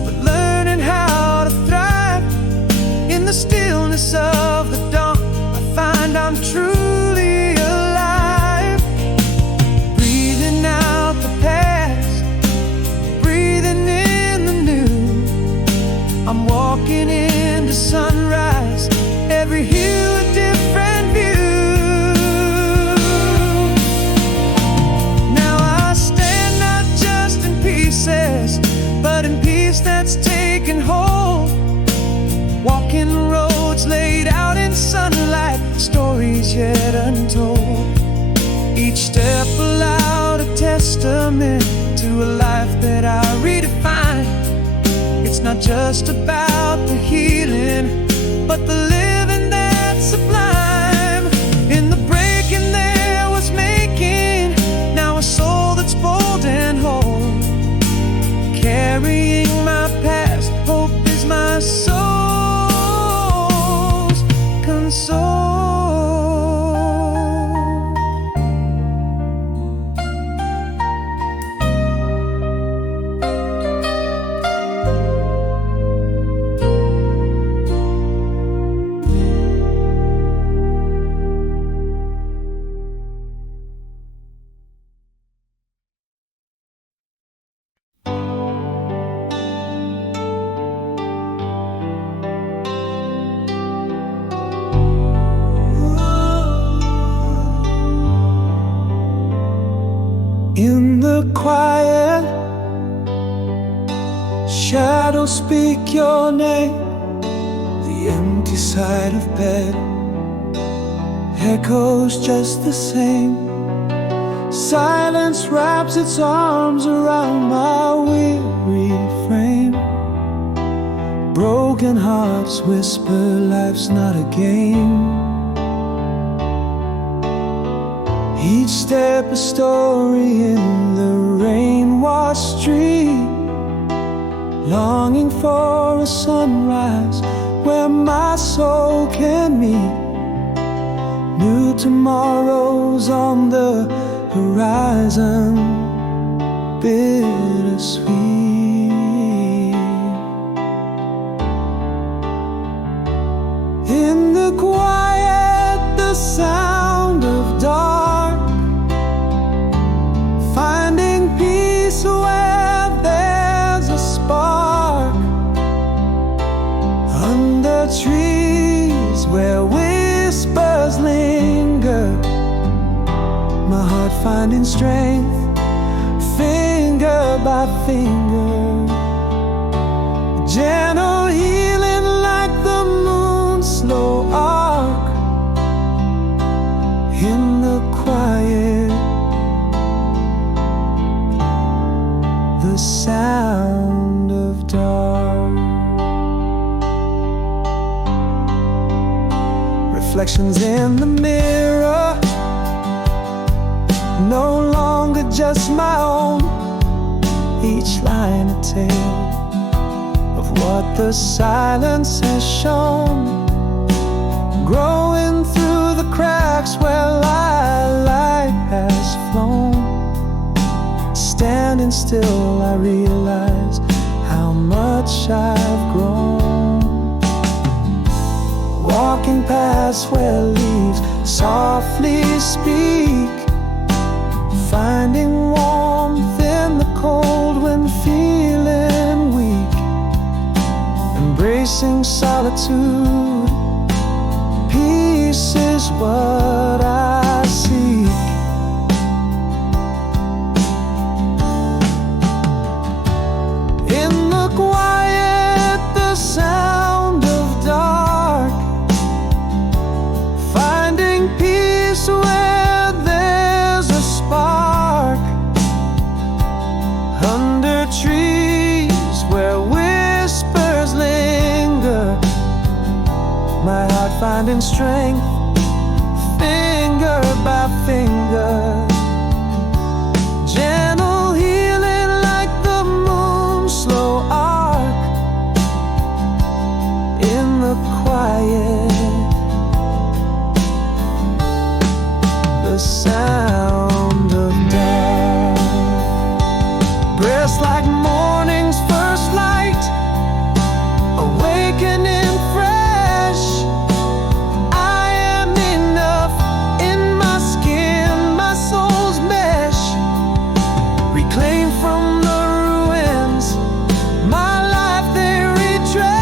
but learning how to thrive. In the stillness of the dawn, I find I'm truly alive. Breathing out the past, breathing in the new. I'm walking into sunrise, every hue a different view. Now I stand not just in pieces, but in peace that's taken hold. Walking roads laid out in sunlight, stories yet untold. Each step aloud a testament to a life that I redefine. It's not just about the healing, but the living that's sublime. In the breaking there was making, now a soul that's bold and whole, carrying my past, hope is my soul's console. In the quiet, shadows speak your name. The empty side of bed echoes just the same. Silence wraps its arms around my weary frame. Broken hearts whisper life's not a game. Each step a story in the rain-washed street, longing for a sunrise where my soul can meet. New tomorrows on the horizon, bittersweet. In the quiet, the sound of dark, finding peace where there's a spark. Under trees where whispers linger, my heart finding strength, finger by finger. Gentle healing like the moon's slow arc. In the quiet, the sound of dark. Reflections in the mirror, no longer just my own. Each line a tale of what the silence has shown, growing through the cracks where light has flown. Standing still, I realize how much I've grown. Walking past where leaves softly speak, finding warmth in the cold when feeling weak, embracing solitude. Peace is what I seek. In the quiet, the sound of dark, finding peace where there's a spark. Under trees where whispers linger, my heart finding strength, finger by finger. Gentle healing like the moon's slow arc. In the quiet, the sound of dark. Breaths like morning's first light, awakening fresh. I am enough in my skin, my soul's mesh. Reclaimed from the ruins, my life they redress.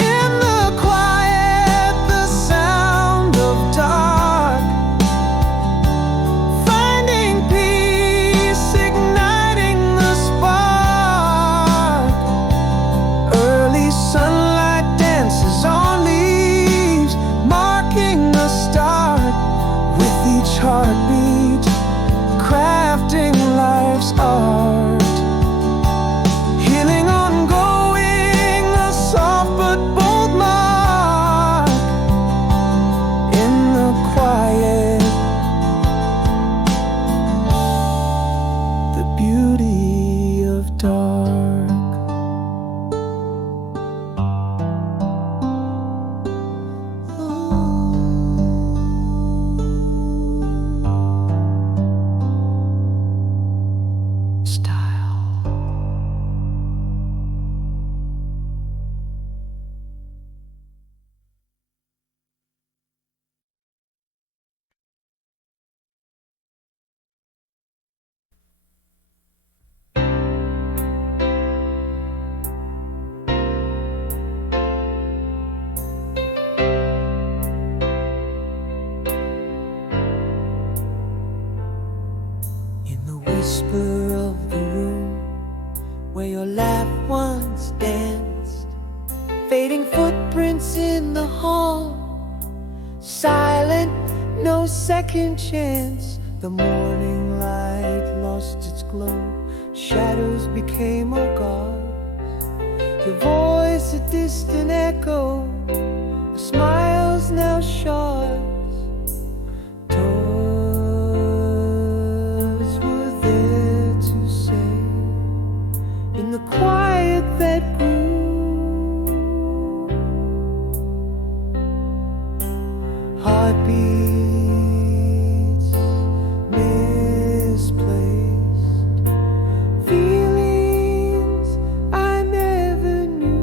In the quiet, the sound of dark, finding peace, igniting the spark. Early sunlight dances on leaves, marking the start. With each heartbeat, crafting life's art. Healing ongoing, a soft but bold mark. In the quiet, the beauty of dark. Style. In the whisper of the room where your laugh once danced, fading footprints in the hall, silent, no second chance. The morning light lost its glow, shadows became a guard. Your voice a distant echo, the smiles now shards. Doors were there to say, in the quiet that grew. Heartbeats misplaced, feelings I never knew.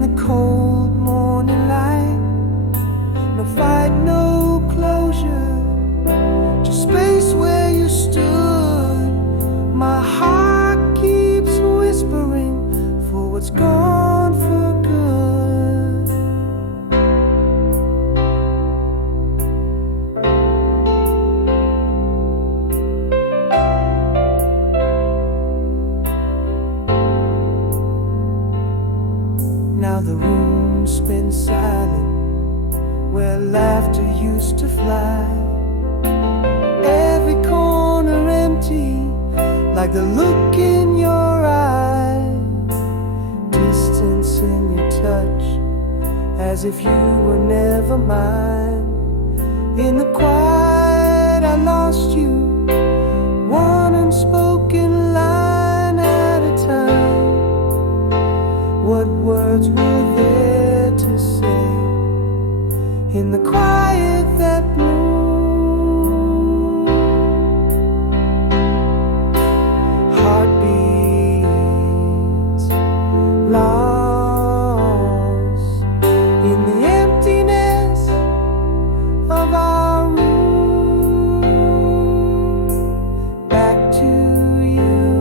in the cold morning light. No fight, no closure, just space where you stood. My heart keeps whispering for what's gone for good. Now the room spins silent where laughter used to fly. Every corner empty, like the look in your eyes. Distance in your touch, as if you were never mine. In the quiet I lost you, one unspoken line at a time. What words were there to say in the quiet that blew? Heartbeats lost in the emptiness of our room. Back to you,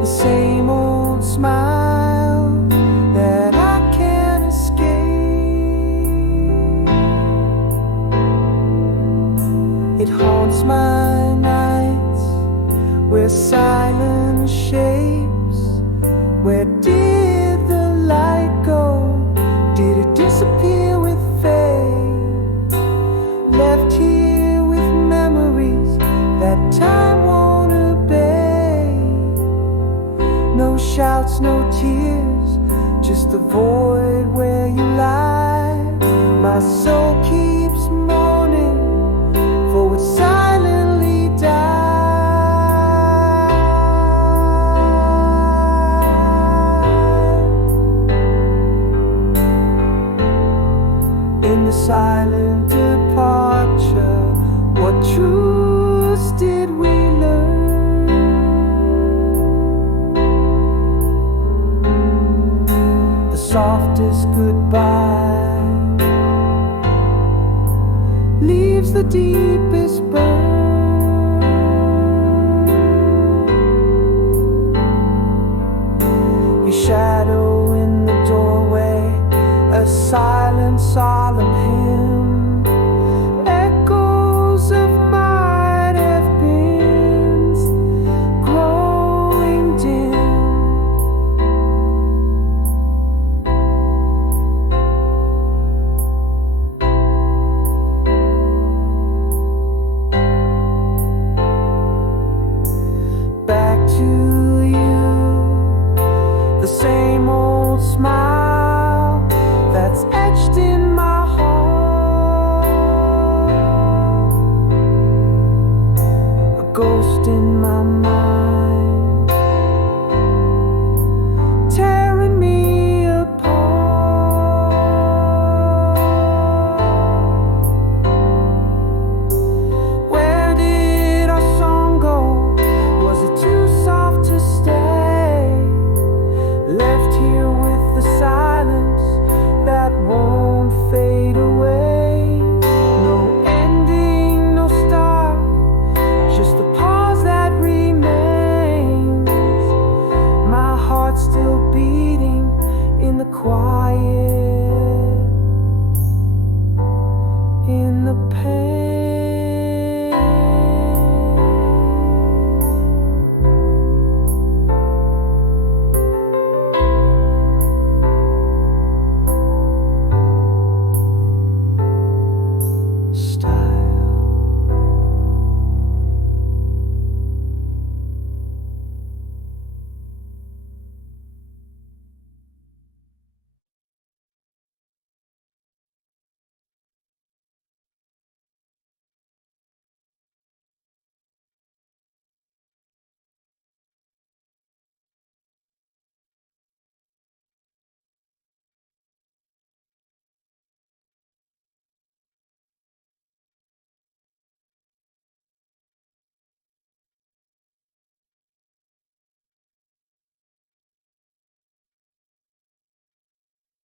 the same old smile that I can't escape. It haunts my nights where silence shapes. Where did the light go? Did it disappear with fate? Left here with memories that time won't obey. No shouts, no tears, just the void where you lie. My soul keeps mourning for what silently died. In the silent departure, what truths did we learn? The softest goodbye leaves the deepest burn. Your shadow in the doorway, a silent, solemn hymn. Echoes of might have been growing dim. Back to you, the same old smile that's